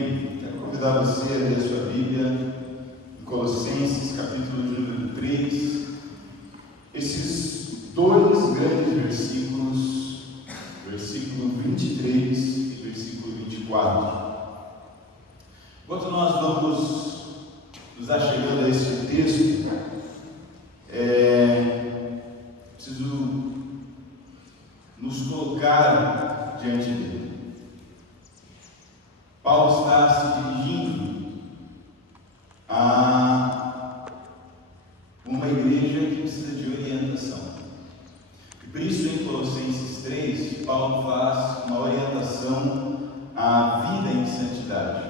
Amém. Quero convidar você a ler a sua Bíblia em Colossenses, capítulo número 3. Esses dois grandes versículos, versículo 23 e versículo 24. Enquanto nós vamos nos achegando a esse texto, preciso nos colocar diante dele. Paulo está se dirigindo a uma igreja que precisa de orientação. E por isso, em Colossenses 3, Paulo faz uma orientação à vida em santidade.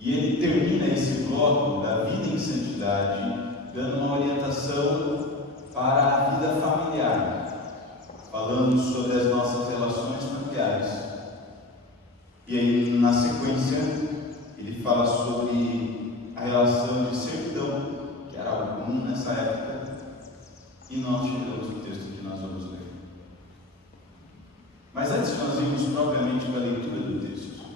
E ele termina esse bloco da vida em santidade dando uma orientação para a vida familiar, falando sobre as nossas relações familiares. E aí, na sequência, ele fala sobre a relação de servidão, que era algo comum nessa época, e nós chegamos no texto que nós vamos ler. Mas antes de nós irmos propriamente para a leitura do texto,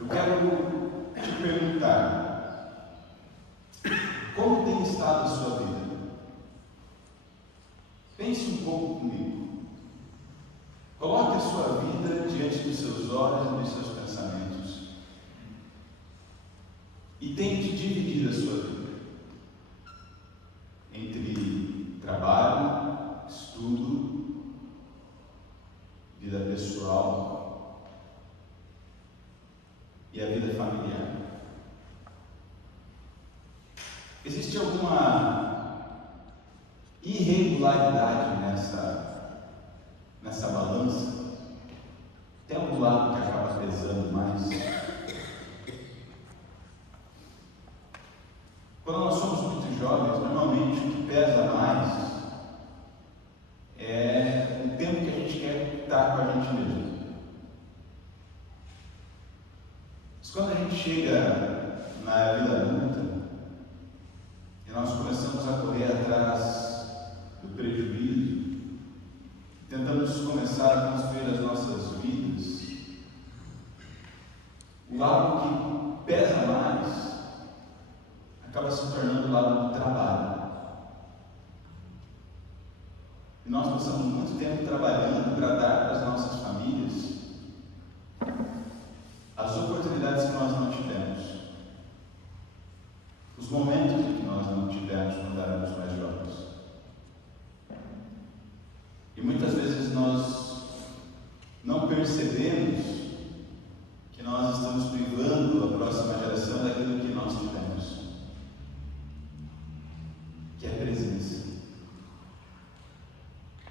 eu quero te perguntar: como tem estado a sua vida? Pense um pouco comigo. Coloque a sua vida diante dos seus olhos e dos seus pensamentos. E tente dividir a sua vida entre trabalho, estudo, vida pessoal e a vida familiar. Existe alguma irregularidade nessa balança? Tem algum lado que acaba pesando mais? Quando nós somos muito jovens, normalmente o que pesa mais é o tempo que a gente quer estar com a gente mesmo. Mas quando a gente chega na vida adulta e nós começamos a correr atrás do prejuízo, tentamos começar a construir as nossas vidas, o lado que pesa mais acaba se tornando o lado do trabalho. E nós passamos muito tempo trabalhando para dar para as nossas famílias as oportunidades que nós não tivemos, os momentos em que nós não tivemos quando éramos mais jovens. E muitas vezes nós não percebemos que nós estamos privando a próxima geração daquilo que nós tivemos, que é presença.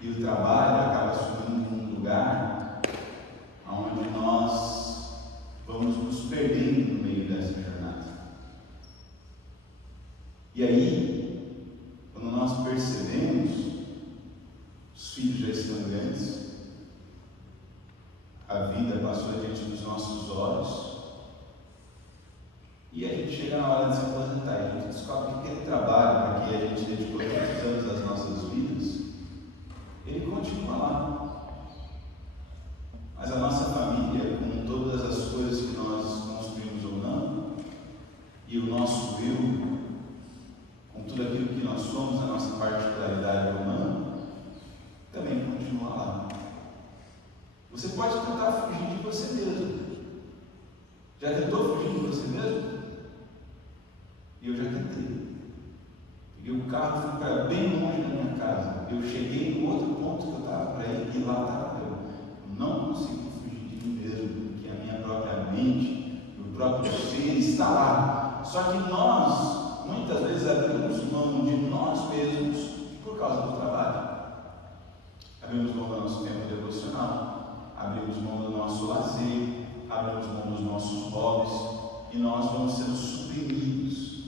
E o trabalho acaba assumindo um lugar onde nós vamos nos perdendo no meio dessa jornada. E aí, quando nós percebemos, os filhos já estão grandes, a vida passou diante dos nossos olhos, e a gente chega na hora de se aposentar, a gente descobre que aquele trabalho para que a gente dedicou tantos anos das nossas vidas, ele continua lá. Mas a nossa família, com todas as coisas que nós construímos ou não, e o nosso eu, com tudo aquilo que nós somos, a nossa particularidade humana, também continua lá. Você pode tentar fugir de você mesmo. Já tentou fugir de você mesmo? Eu já tentei. Peguei o carro, fui para bem longe da minha casa. Eu cheguei no outro ponto que eu estava para ir, e lá estava eu. Não consegui fugir de mim mesmo, porque a minha própria mente, o próprio ser está lá. Só que nós, muitas vezes, abrimos mão de nós mesmos por causa do trabalho. Abrimos mão do nosso tempo devocional, abrimos mão do nosso lazer, abrimos mão dos nossos hobbies, e nós vamos sendo suprimidos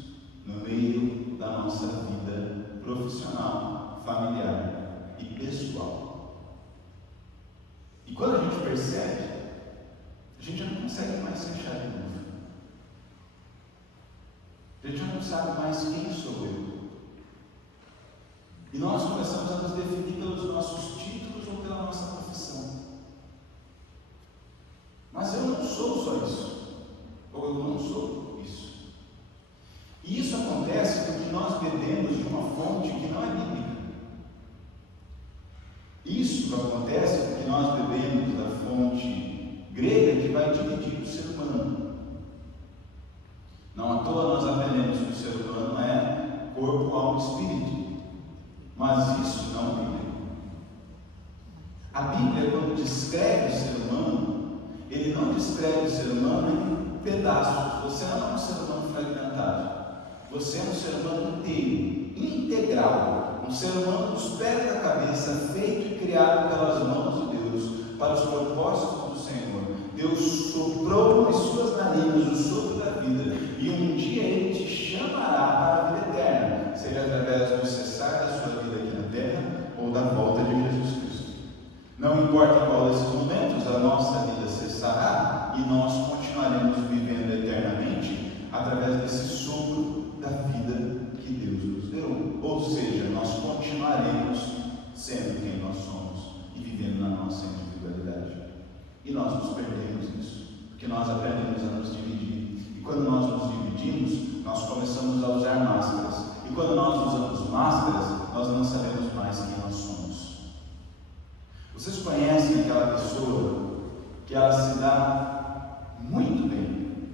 no meio da nossa vida profissional, familiar e pessoal. E quando a gente percebe, a gente já não consegue mais se achar de novo. A gente já não sabe mais quem sou eu. E nós começamos a nos definir pelos nossos títulos ou pela nossa profissão. sou só isso, ou eu não sou isso. E isso acontece porque nós bebemos de uma fonte que não é bíblica. Isso acontece porque nós bebemos da fonte grega que vai dividir o ser humano. Não à toa nós aprendemos que o ser humano é corpo, alma e espírito. Mas isso não é bíblico. A Bíblia, quando descreve o ser humano, ele não descreve o ser humano em pedaços. Você não é um ser humano fragmentado. Você é um ser humano inteiro, integral. Um ser humano dos pés da cabeça, feito e criado pelas mãos de Deus, para os propósitos do Senhor. Deus soprou em suas narinas o sopro da vida, e um dia Ele te chamará para a vida eterna, seja através do cessar da sua vida aqui na terra, ou da volta de Jesus Cristo. Não importa qual desses momentos, a nossa vida cessará, e nós continuaremos vivendo eternamente, através desse sopro da vida que Deus nos deu. Ou seja, nós continuaremos sendo quem nós somos, e vivendo na nossa individualidade. E nós nos perdemos nisso, porque nós aprendemos a nos dividir. E quando nós nos dividimos, nós começamos a usar máscaras. E quando nós usamos máscaras, nós não sabemos mais quem nós somos. Vocês conhecem aquela pessoa que ela se dá muito bem,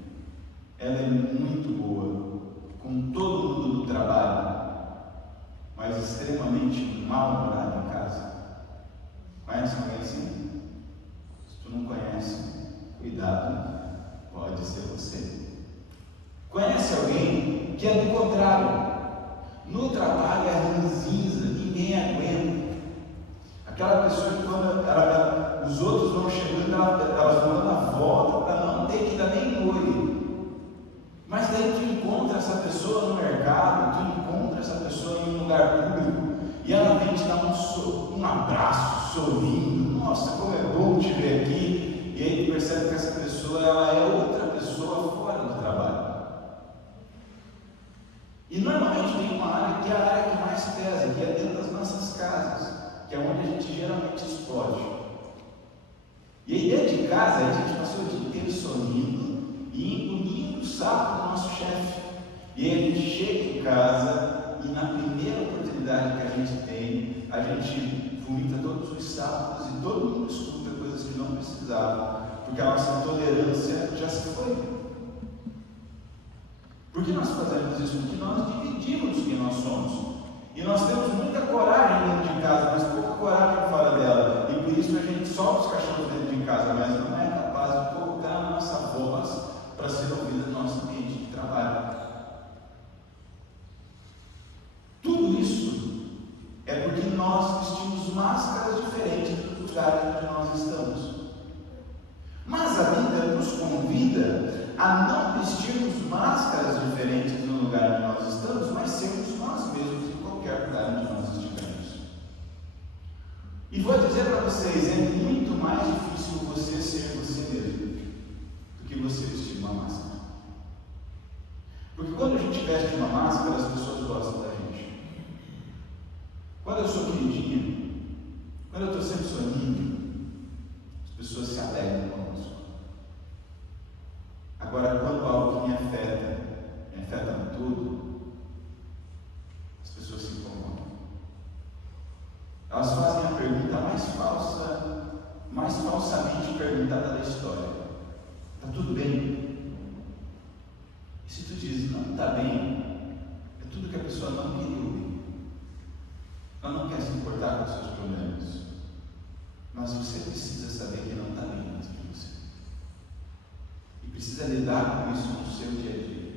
ela é muito boa com todo mundo do trabalho, mas extremamente mal-humorada em casa? Conhece alguém assim? Se tu não conhece, cuidado, pode ser você. Conhece alguém que é do contrário? No trabalho é ranzinza, ninguém aguenta. Aquela pessoa que quando os outros vão chegando, elas vão dando a volta para não ter que dar nem oi. Mas daí tu encontra essa pessoa no mercado, tu encontra essa pessoa em um lugar público, e ela vem te dar um abraço, sorrindo. Nossa, como é bom te ver aqui. E aí tu percebe que essa pessoa ela é outra pessoa fora do trabalho. E normalmente tem uma área que é a área que mais pesa, que é dentro das nossas casas, que é onde a gente geralmente explode. E aí dentro de casa a gente passou o dia inteiro sorrindo e engolindo o sapo do nosso chefe. E aí a gente chega em casa e na primeira oportunidade que a gente tem, a gente vomita todos os sapos e todo mundo escuta coisas que não precisava, porque a nossa tolerância já se foi. Por que nós fazemos isso? Porque nós dividimos quem nós somos. E nós temos muita coragem dentro de casa, mas pouca coragem fora dela. E por isso a gente solta os cachorros dentro de casa, mas não é capaz de colocar a nossa voz para ser ouvida no nosso ambiente de trabalho. Tudo isso é porque nós vestimos máscaras diferentes dos lugares onde nós estamos. Mas a Bíblia nos convida a não vestirmos máscaras diferentes no lugar onde nós estamos, mas sermos nós mesmos em qualquer lugar onde nós estivermos. E vou dizer para vocês, é muito mais difícil você ser você mesmo do que você vestir uma máscara. Porque quando a gente veste uma máscara, as pessoas gostam da gente. Quando eu sou queridinho, quando eu estou sempre sorrindo, as pessoas se alegram conosco. Agora, quando algo que me afeta no todo, as pessoas se incomodam. Elas fazem a pergunta mais falsamente perguntada da história: está tudo bem? E se tu diz não está bem, é tudo que a pessoa não queria ouvir. Ela não quer se importar com os seus problemas, mas você precisa saber que não está bem dentro de você. E precisa lidar com isso no seu dia a dia.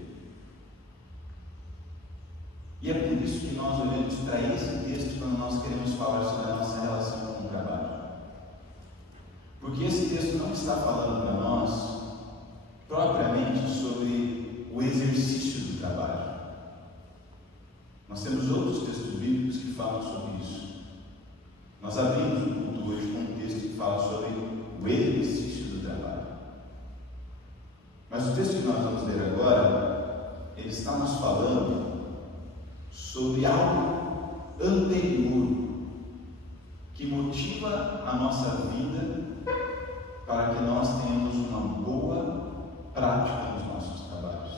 E é por isso que nós olhamos para esse texto quando nós queremos falar sobre a nossa relação com o trabalho. Porque esse texto não está falando para nós propriamente sobre o exercício do trabalho. Nós temos outros textos bíblicos que falam sobre isso. Nós abrimos o culto hoje com um texto que fala sobre o exercício do trabalho. Mas o texto que nós vamos ler agora, ele está nos falando sobre algo anterior que motiva a nossa vida para que nós tenhamos uma boa prática nos nossos trabalhos.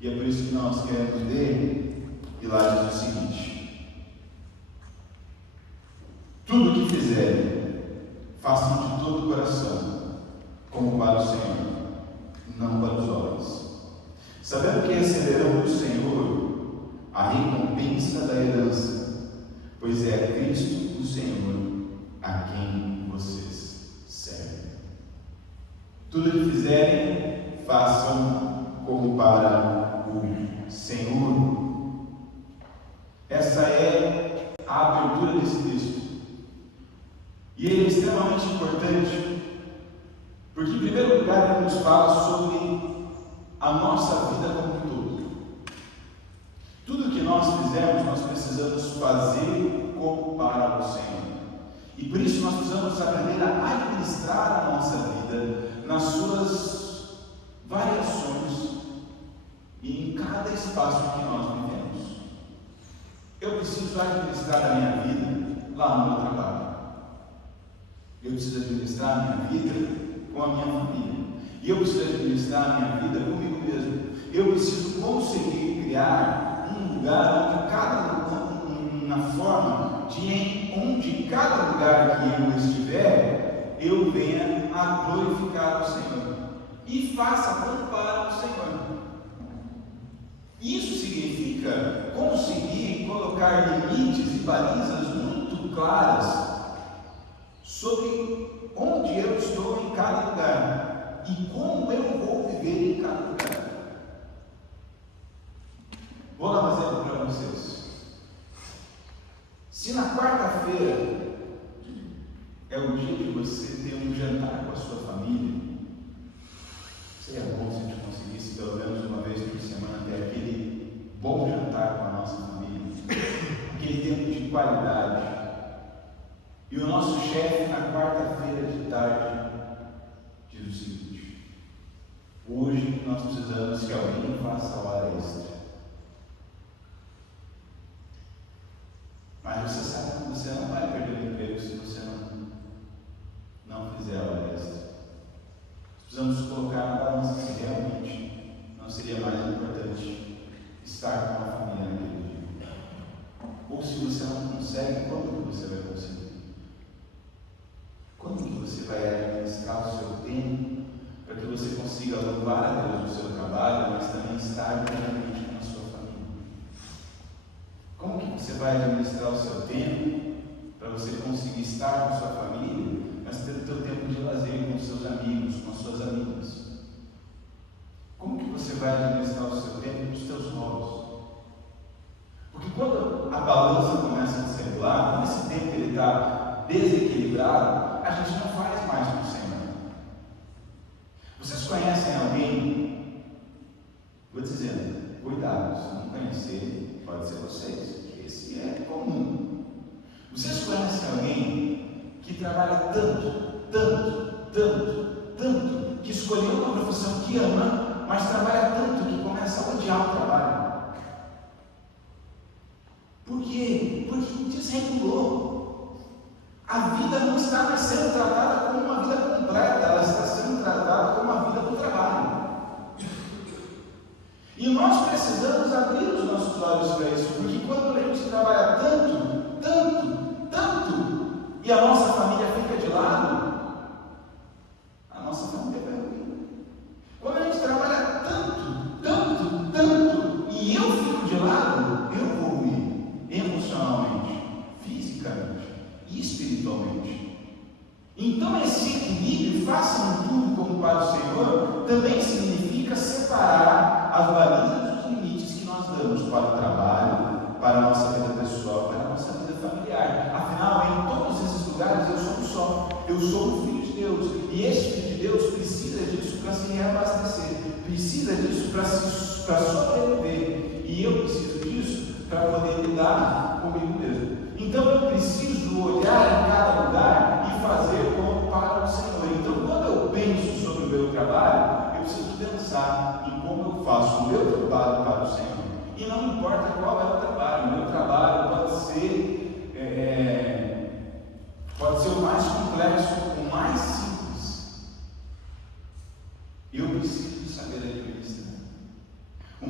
E é por isso que nós queremos ler Pilares o seguinte: tudo o que fizerem, façam de todo o coração, como para o Senhor, não para os homens, sabendo que receberão do Senhor a recompensa da herança, pois é Cristo o Senhor a quem vocês servem. Tudo o que fizerem, façam como para o Senhor. Essa é a abertura desse texto. E ele é extremamente importante, porque em primeiro lugar ele nos fala sobre a nossa vida como um todo. Tudo que nós fizermos, nós precisamos fazer como para o Senhor. E por isso nós precisamos aprender a administrar a nossa vida nas suas variações e em cada espaço que nós vivemos. Eu preciso administrar a minha vida lá no meu trabalho. Eu preciso administrar a minha vida com a minha família. E eu preciso administrar a minha vida comigo mesmo. Eu preciso conseguir criar um lugar na forma de onde cada lugar que eu estiver, eu venha a glorificar o Senhor. E faça como para o Senhor. Isso significa conseguir colocar limites e balizas muito claras sobre onde eu estou em cada lugar e como eu vou viver em cada lugar. Vou dar um exemplo para vocês. Se na quarta-feira é o dia que você tem um jantar com a sua família, seria bom se a gente conseguisse pelo menos uma vez por semana ter aquele bom jantar com a nossa família, aquele tempo de qualidade. E o nosso chefe, na quarta-feira de tarde, diz o seguinte: hoje nós precisamos que alguém faça a hora extra. Mas você sabe que você não vai perder o emprego se você não fizer a hora extra. Precisamos colocar na balança se realmente não seria mais importante estar com a família naquele dia. Ou se você não consegue, quando que você vai conseguir? Quando que você vai administrar o seu tempo para que você consiga louvar a Deus no seu trabalho, mas também estar plenamente com a sua família? Como que você vai administrar o seu tempo para você conseguir estar com a sua família, mas ter o seu tempo de lazer com os seus amigos, com as suas amigas? Como que você vai administrar o seu tempo com os seus hobbies? Porque quando a balança começa a desregular, quando esse tempo ele está desequilibrado, a gente não faz mais por Senhor. Vocês conhecem alguém? Vou dizendo, cuidado, se não conhecer, pode ser vocês, que esse é comum. Vocês conhecem alguém que trabalha tanto, que escolheu uma profissão que ama, mas trabalha tanto que começa a odiar o trabalho? Por quê? Porque desregulou. A vida não está mais sendo tratada como uma vida completa, ela está sendo tratada como uma vida do trabalho. E nós precisamos abrir os nossos olhos para isso, porque quando a gente trabalha tanto, e a nossa família fica de lado, a nossa família vai ruir. Quando a gente trabalha tanto, e eu fico de lado, eu vou ruir emocionalmente, fisicamente e espiritualmente. Então esse equilíbrio, façam tudo como para o Senhor, também significa separar as balizas e os limites que nós damos para o trabalho, para a nossa vida pessoal, para a nossa vida familiar. Afinal, em todos esses lugares eu sou um só, eu sou um filho de Deus, e esse filho de Deus precisa disso para se reabastecer, precisa disso para sobreviver, e eu preciso disso para poder lidar comigo mesmo. Então eu preciso olhar em cada lugar e fazer como para o Senhor. Então quando eu penso sobre o meu trabalho, eu preciso pensar em como eu faço o meu trabalho para o Senhor. E não importa qual é o trabalho, o meu trabalho pode ser o mais complexo, o mais simples. Eu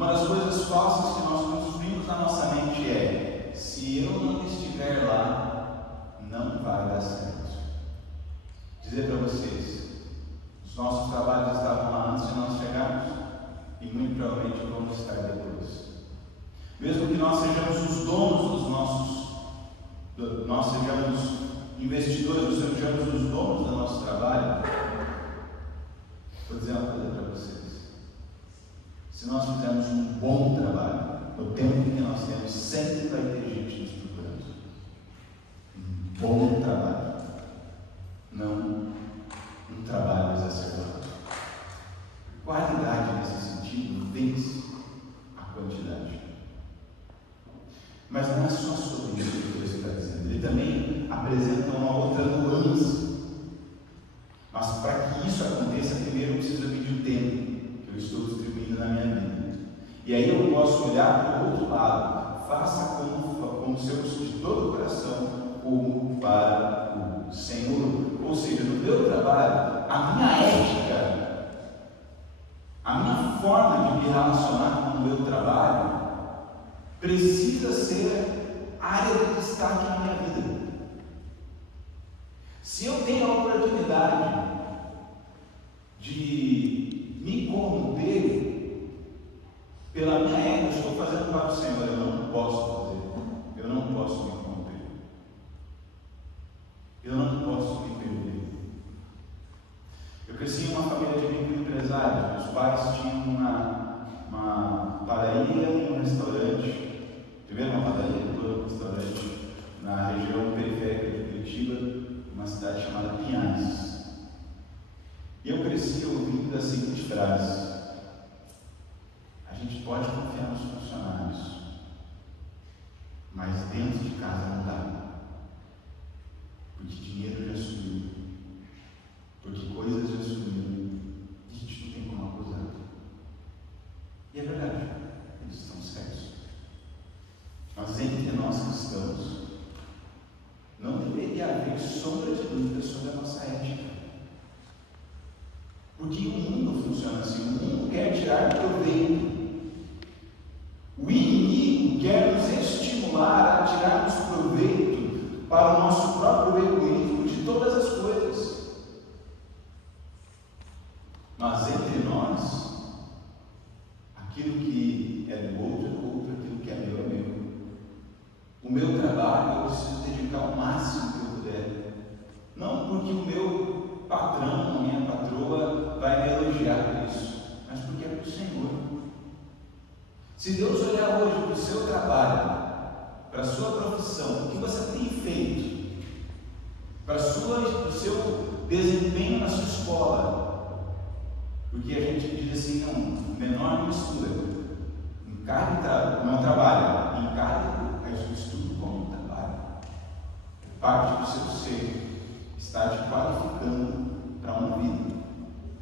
Uma das coisas falsas que nós construímos na nossa mente é: se eu não estiver lá, não vai dar certo. Dizer para vocês, os nossos trabalhos estavam lá antes de nós chegarmos e muito provavelmente vamos estar depois. Mesmo que nós sejamos os donos nós sejamos investidores, nós sejamos os donos do nosso trabalho, vou dizer uma coisa para vocês: se nós fizermos um bom trabalho, no tempo que nós temos, sempre vai ter gente nos procurando. Um bom trabalho, não um trabalho exacerbado. Qualidade nesse sentido vence a quantidade. Mas não é só sobre isso que o texto está dizendo. Ele também apresenta uma outra nuance. Mas para que isso aconteça, primeiro eu preciso pedir o tempo que eu estou distribuindo na minha vida. E aí eu posso olhar para o outro lado. Faça como se eu de todo o coração, como para o Senhor. Ou seja, no meu trabalho, a minha ética, a minha forma de me relacionar com o meu trabalho precisa ser área de destaque na minha vida. Se eu tenho a oportunidade de me corromper pela minha ética, eu estou fazendo para o Senhor, eu não posso fazer, eu não posso me corromper, eu não posso me perder. Eu cresci em uma família de microempresários. Meus pais tinham uma padaria e um restaurante. Primeiro uma padaria, depois um restaurante na região periférica de Curitiba, uma cidade chamada Pinhais. E eu cresci ouvindo da seguinte frase: a gente pode confiar nos funcionários, mas dentro de casa não dá, porque dinheiro já sumiu, porque coisas já sumiram, e a gente não tem como acusar. E é verdade, eles estão certos. Mas entre nós cristãos, não deveria haver sombra de dúvida sobre a nossa ética. Porque o mundo funciona assim, o mundo quer tirar proveito. O inimigo quer nos estimular a tirarmos proveito para o nosso próprio egoísmo de todas as coisas. Mas entre nós, aquilo que é do outro é do outro, aquilo que é meu. O meu trabalho eu preciso dedicar o máximo que eu puder. Não porque o meu patrão, a minha patroa vai me elogiar por isso, mas porque é para o Senhor. Se Deus olhar hoje para o seu trabalho, para a sua profissão, o que você tem feito, para o seu desempenho na sua escola, porque a gente diz assim: não, menor mistura, encare não trabalha, encare o estudo como um trabalho. Parte do seu ser está te qualificando para uma vida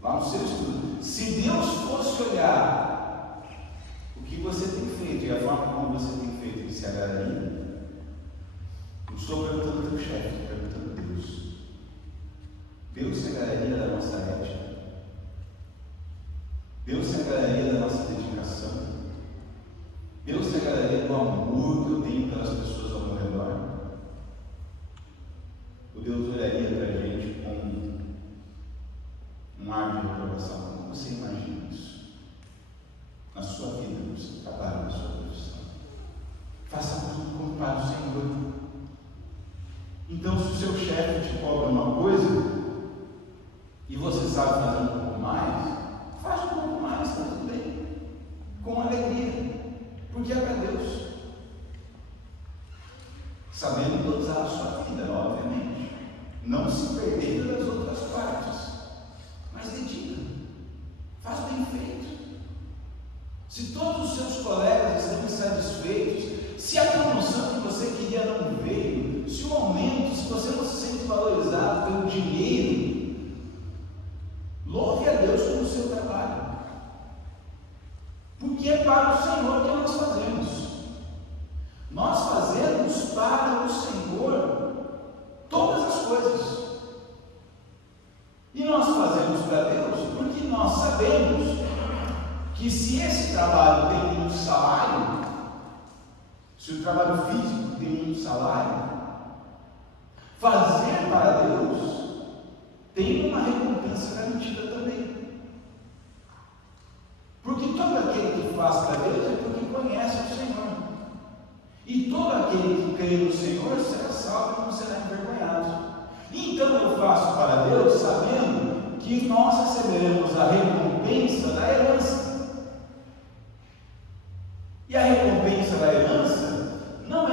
lá no seu estudo. Se Deus fosse olhar o que você tem feito e a forma como você tem feito, Ele se agradaria? Não estou perguntando ao teu chefe, estou perguntando a Deus. Deus se agradaria da nossa ética? Deus se agradaria da nossa dedicação? Deus se agradaria do amor que eu tenho pelas pessoas ao meu redor? Ou Deus olharia para a gente com um ar de reprovação? Como você imagina isso? Na sua vida, no seu trabalho, na sua profissão. Faça tudo como para o Senhor. Então, se o seu chefe te cobra uma coisa e você sabe fazer um pouco mais, faz um pouco mais, está tudo bem, com alegria. Porque é para Deus, sabendo dosar a sua vida, obviamente, não se perder das outras partes, mas dedica, faz bem feito. Se todos os seus colegas estão insatisfeitos, se a promoção que você queria não veio, se o aumento, se você não se sente valorizado pelo dinheiro, louve a Deus pelo seu trabalho. Porque é para o Senhor que nós fazemos. Nós fazemos para o Senhor todas as coisas. E nós fazemos para Deus porque nós sabemos que se esse trabalho tem um salário, se o trabalho físico tem um salário, fazer para Deus tem uma recompensa garantida também. Porque todo aquele que faz para Deus é porque conhece o Senhor. E todo aquele que crê no Senhor será salvo e não será envergonhado. Então eu faço para Deus sabendo que nós receberemos a recompensa da herança. E a recompensa da herança não é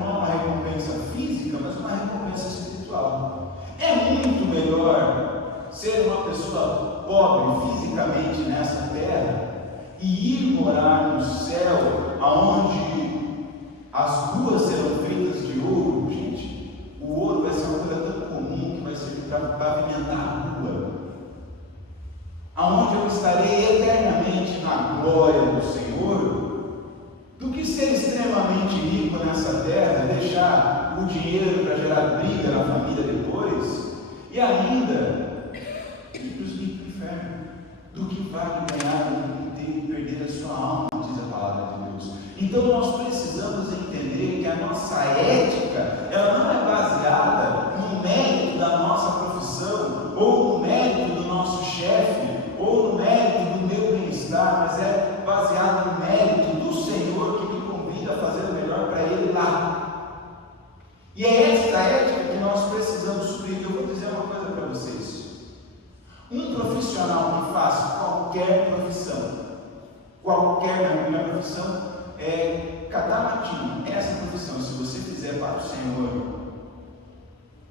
uma recompensa física, mas uma recompensa espiritual. É muito melhor ser uma pessoa pobre fisicamente nessa terra e ir morar no céu, aonde as ruas serão feitas de ouro. Gente, o ouro vai ser uma coisa tão comum que vai servir para pavimentar a rua, aonde eu estarei eternamente na glória do Senhor, do que ser extremamente rico nessa terra, deixar o dinheiro para gerar briga na família depois, e ainda ir para o inferno, do que vale ganhar o mundo inteiro e perder a sua alma, diz a palavra de Deus. Então nós precisamos entender que a nossa ética, ela não é baseada no mérito da nossa profissão, ou no mérito do nosso chefe, ou no mérito do meu bem-estar, mas é baseada no mérito do Senhor que me convida a fazer o melhor para Ele lá. E é esta ética que nós precisamos suprir. Eu vou dizer uma coisa para vocês: um profissional que faz qualquer profissão, minha profissão é catar matinho, essa profissão, se você fizer para o Senhor,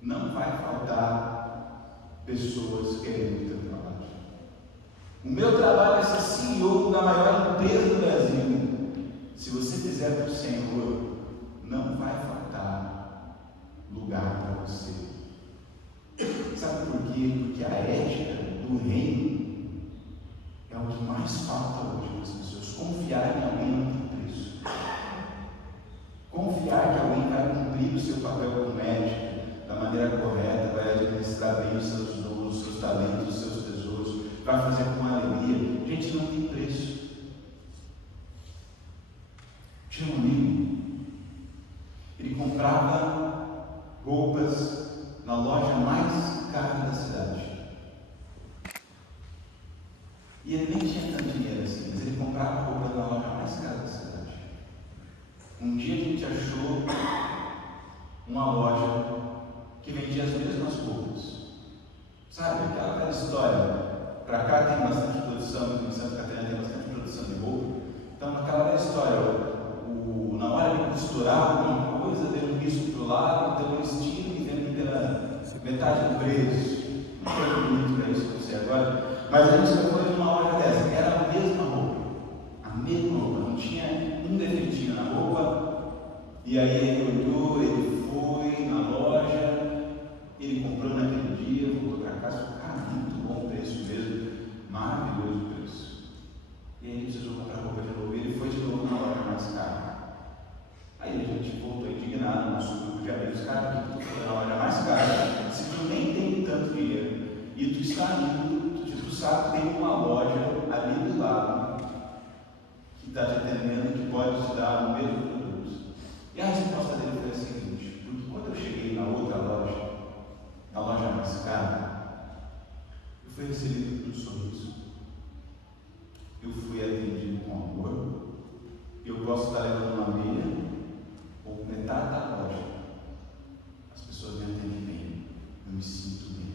não vai faltar pessoas querendo o teu trabalho. O meu trabalho é ser CEO da maior empresa do Brasil. Se você fizer para o Senhor, não vai faltar lugar para você. Sabe por quê? Porque a ética do reino é o que mais falta hoje para as pessoas. Confiar em alguém não tem preço. Confiar que alguém vai cumprir o seu papel como médico da maneira correta, vai administrar bem os seus dons, os seus talentos, os seus tesouros, vai fazer com alegria. Gente, não tem preço. Tinha um amigo, ele comprava roupas na loja mais cara da cidade. E ele nem tinha tanto dinheiro assim, mas ele comprava roupas na loja mais cara da cidade. Um dia a gente achou uma loja que vendia as mesmas roupas. Sabe, aquela história. Para cá tem bastante produção, em Santa Catarina tem bastante produção de roupa. Então, naquela história, na hora de costurar alguma coisa, deu um risco para o lado, então eles tiram e vendem pela metade do preço. Não foi bonito para isso que você agora. Mas a gente foi numa loja dessa, era a mesma roupa, não tinha um defeitinho na roupa. E aí ele olhou, ele foi na loja, ele comprou naquele dia, voltou para casa e falou: cara, muito bom o preço mesmo, maravilhoso o preço. E aí ele precisou comprar roupa de novo, e ele foi de novo na loja mais cara. Aí a gente voltou indignado, nosso grupo de amigos: cara, por que tu foi na loja mais cara? Se tu nem tem tanto dinheiro, e tu está indo, tu sabe que tem uma loja ali do lado que está te atendendo, que pode te dar o mesmo produto. E a resposta dele foi a seguinte: porque quando eu cheguei na outra loja, na loja mais cara, eu fui recebido com um sorriso, eu fui atendido com amor, eu posso estar levando uma meia ou metade da loja, as pessoas me atendem bem, eu me sinto bem.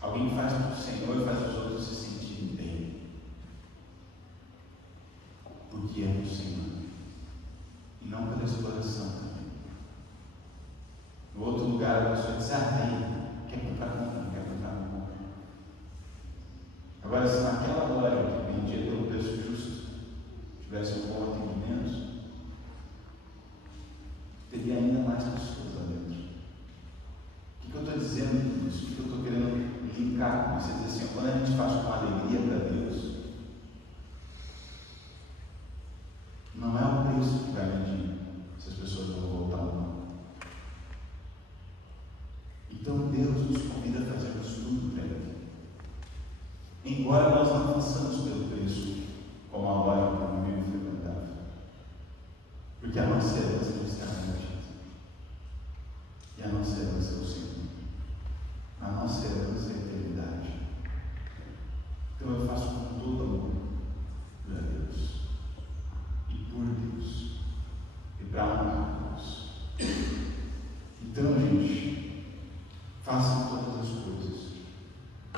Alguém faz para o Senhor e faz os outros se sentirem bem, porque é do Senhor e não pela exploração também. No outro lugar a pessoa diz: ah, aí, quer comprar, compra, não quer comprar, não compra. Agora, se naquela loja que vendia pelo preço justo tivesse um bom atendimento, teria ainda mais pessoas lá dentro. O que eu estou dizendo com isso? O que eu estou querendo linkar com isso? É dizer assim: quando a gente faz com alegria para Deus, não é o preço que vai medir se as pessoas vão voltar ou não. Então Deus nos convida a fazermos tudo para Ele. Embora nós não façamos pelo preço,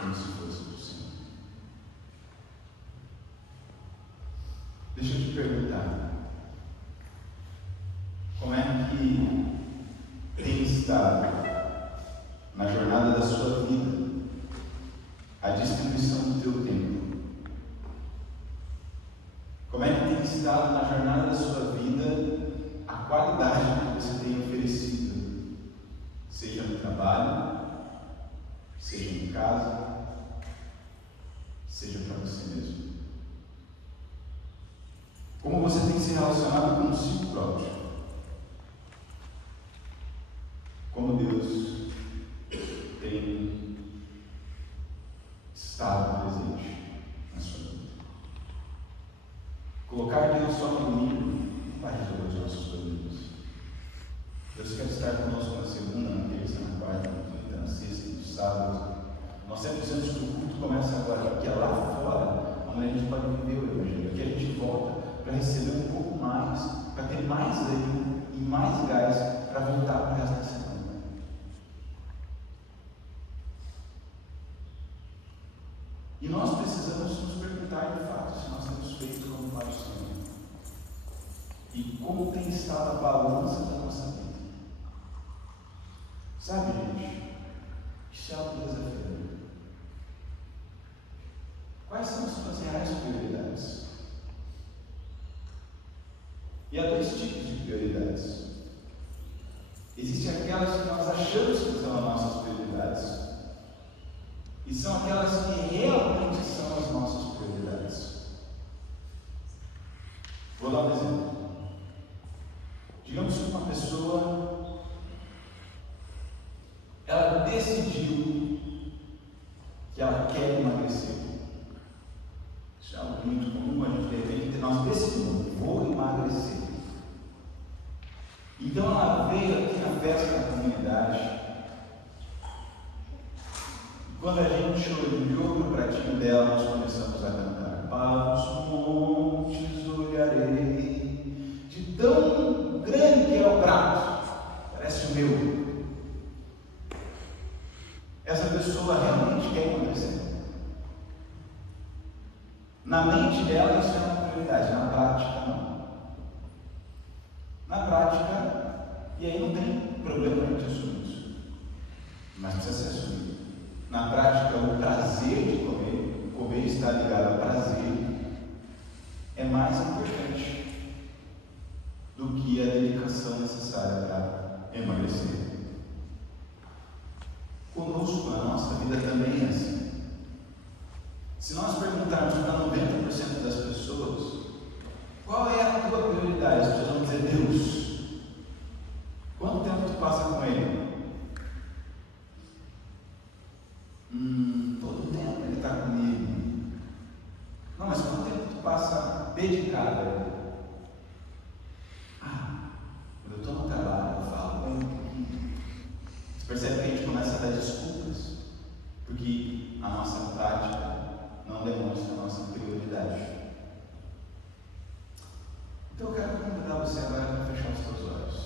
como se fosse do Senhor. Deixa eu te perguntar, como é que tem estado na jornada da sua vida a distribuição do teu tempo? Como é que tem estado na jornada da sua vida a qualidade que você tem oferecido, seja no trabalho, seja em casa, seja para você mesmo? Como você tem se relacionado consigo próprio? Como Deus tem estado presente na sua vida? Colocar Deus só no domingo não vai resolver os nossos problemas. Deus quer estar conosco na segunda, na terça, na quarta, na quinta, na sexta, no sábado. Nós sempre dizemos que o culto começa agora, porque é lá fora onde a gente pode viver o Evangelho. Aqui a gente volta para receber um pouco mais, para ter mais ânimo e mais gás para voltar para o resto da semana. E nós precisamos nos perguntar de fato se nós temos feito como para o Senhor. E como tem estado a balança da nossa vida. Sabe, gente, isso é algo desafiador. Quais são as suas reais prioridades? E há dois tipos de prioridades. Existem aquelas que nós achamos que são as nossas prioridades, e são aquelas que realmente são as nossas prioridades. Vou dar um exemplo. Digamos que uma pessoa, ela decidiu que ela quer emagrecer. Isso é algo muito comum, a gente de repente nós decidimos, vou emagrecer. Então ela veio aqui na festa da comunidade. Quando a gente olhou para o pratinho dela, nós começamos a cantar: para os montes olharei, de tão grande que é o prato, parece o meu. Essa pessoa realmente quer emagrecer. Na mente dela isso é uma prioridade, na prática não. Na prática, e aí não tem problema a gente assumir isso, mas precisa ser assumido. Na prática, o prazer de comer está ligado ao prazer, é mais importante do que a dedicação necessária para emagrecer. Conosco, na nossa vida também é assim. Se nós perguntarmos para 90% das pessoas, qual é a tua prioridade? As pessoas vão dizer: Deus. Quanto tempo tu passa com Ele? Todo tempo Ele está comigo. Não, mas quanto tempo tu passa dedicado a Ele? Quando eu estou no trabalho, eu falo com Ele. Você percebe que a gente começa a dar desculpas, porque a nossa prática não demonstra a nossa prioridade. Então eu quero convidar você agora para fechar os seus olhos.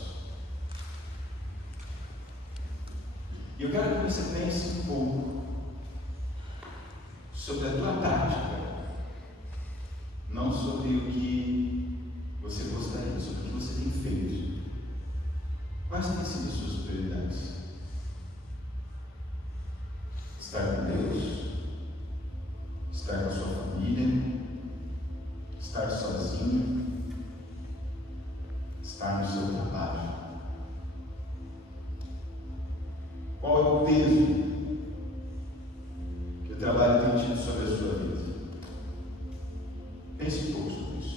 E eu quero que você pense um pouco sobre a tua tática, não sobre o que você gostaria, sobre o que você tem feito. Quais têm sido as suas prioridades? Estar com Deus, estar com a sua família, estar sozinho, estar no seu trabalho. Qual é o peso que o trabalho tem tido sobre a sua vida? Pense um pouco sobre isso.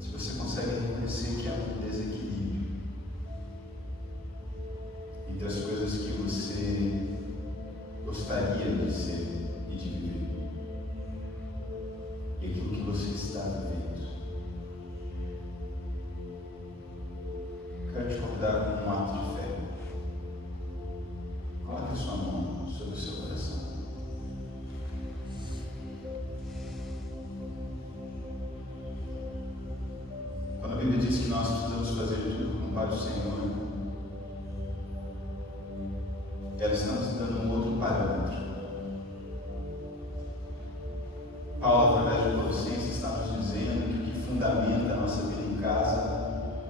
Se você consegue reconhecer que há um desequilíbrio entre as coisas que você gostaria de ser e de viver e aquilo que você está vivendo, quero te convidar com um ato de fé. Coloque sua mão sobre o seu coração. Bíblia diz que nós precisamos fazer tudo como Pai do Senhor. Ela está nos dando um outro parâmetro. Paulo, através de Colossenses, está nos dizendo que o que fundamenta a nossa vida em casa,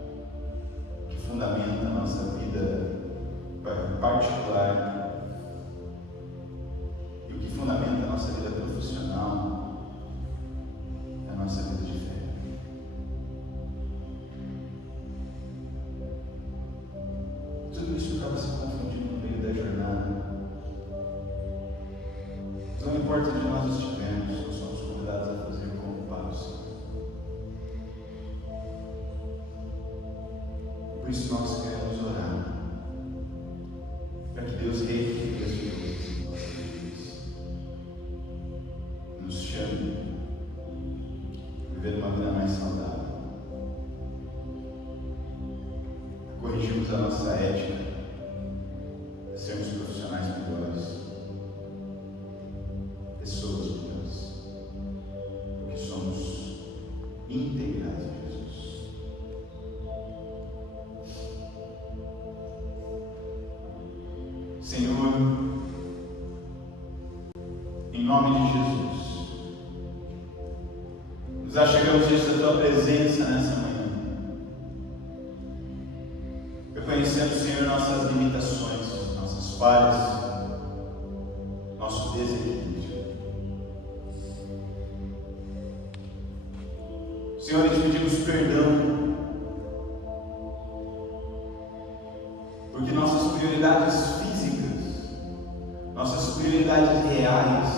o que fundamenta a nossa vida particular e o que fundamenta a nossa vida profissional é a nossa vida de fé. Tudo isso acaba se confundindo no meio da jornada. Não importa onde nós estivermos, nós somos convidados a fazer como Pai do Senhor. Por isso nós queremos orar para que Deus reequilibre as coisas em nossas vidas, nos chame a viver uma vida mais saudável, corrigimos a nossa ética, sermos profissionais melhores, pessoas melhores, porque somos integrais em Jesus. Senhor, em nome de Jesus, nos achegamos diante da Tua presença nessa manhã, reconhecendo, Senhor, nossas limitações, nossas falhas, nosso desequilíbrio. Senhor, te pedimos perdão, porque nossas prioridades físicas, nossas prioridades reais,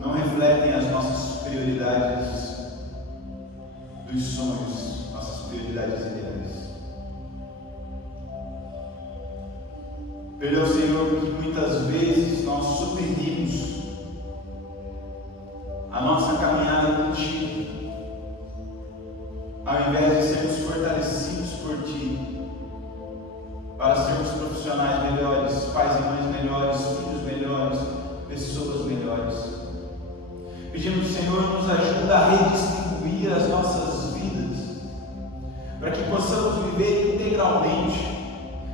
não refletem as nossas prioridades dos sonhos, nossas prioridades ideais. Perdão, Senhor, porque muitas vezes nós suprimimos a nossa caminhada contigo, ao invés de sermos fortalecidos por Ti, para sermos profissionais melhores, pais e mães melhores, filhos melhores, pessoas melhores. Pedimos, Senhor, nos ajuda a redistribuir as nossas vidas, para que possamos viver integralmente,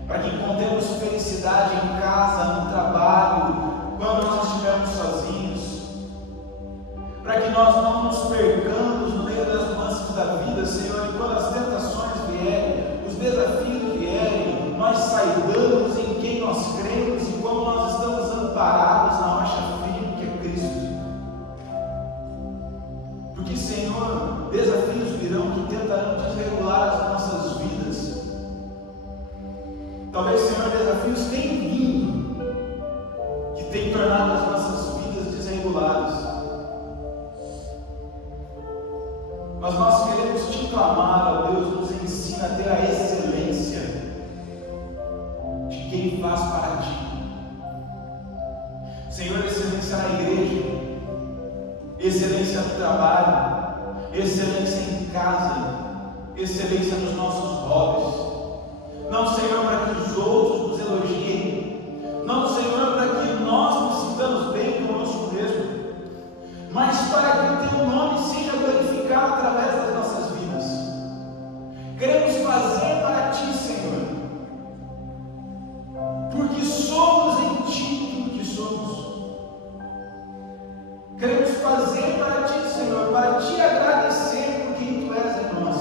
para que encontremos felicidade em casa, no trabalho, quando nós estivermos sozinhos, para que nós não nos percamos no meio das nuances da vida, Senhor, e quando as tentações vierem, os desafios vierem, nós saibamos em quem nós cremos e como nós estamos amparados na rocha firme que é Cristo. Porque, Senhor, desafios virão que tentarão desregular as nossas vidas. Talvez, Senhor, desafios tenham vindo que tenham tornado as nossas vidas desreguladas. Mas nós queremos te clamar, ó Deus, nos ensina a ter a excelência de quem faz para ti. Senhor, excelência na igreja, excelência no trabalho, excelência em casa, excelência nos nossos hobbies. Não, Senhor, para que os outros nos elogiem, não, Senhor, para que nós nos sintamos bem conosco mesmo, mas para que o Teu nome seja glorificado através das nossas vidas. Queremos fazer para Ti, Senhor, porque somos em Ti tudo que somos. Queremos fazer para Ti, Senhor, para Te agradecer por quem Tu és em nós.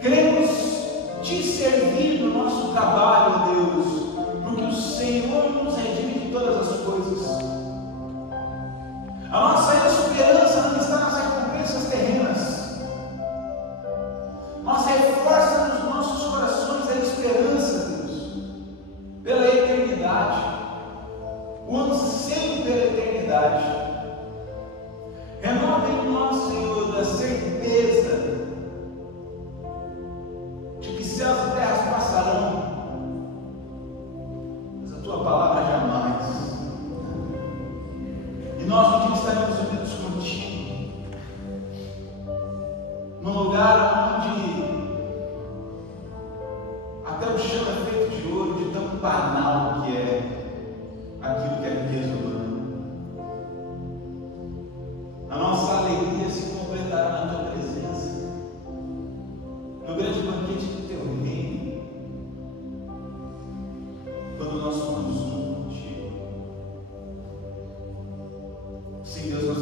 Queremos Te servir no nosso trabalho, Deus, porque o Senhor nos redime de todas as coisas. A nossa esperança não está nas recompensas terrenas. Nós reforça nos nossos corações a esperança, Deus, pela eternidade, o anseio pela eternidade. Renova em nós, Senhor, a certeza de que céus e terras passarão, mas a Tua palavra jamais. E nós um dia estaremos unidos contigo, num lugar onde até o chão é feito de ouro, de tão banal que é aquilo que é riqueza humana. A nossa alegria se completará na Tua presença. Sem Deus nós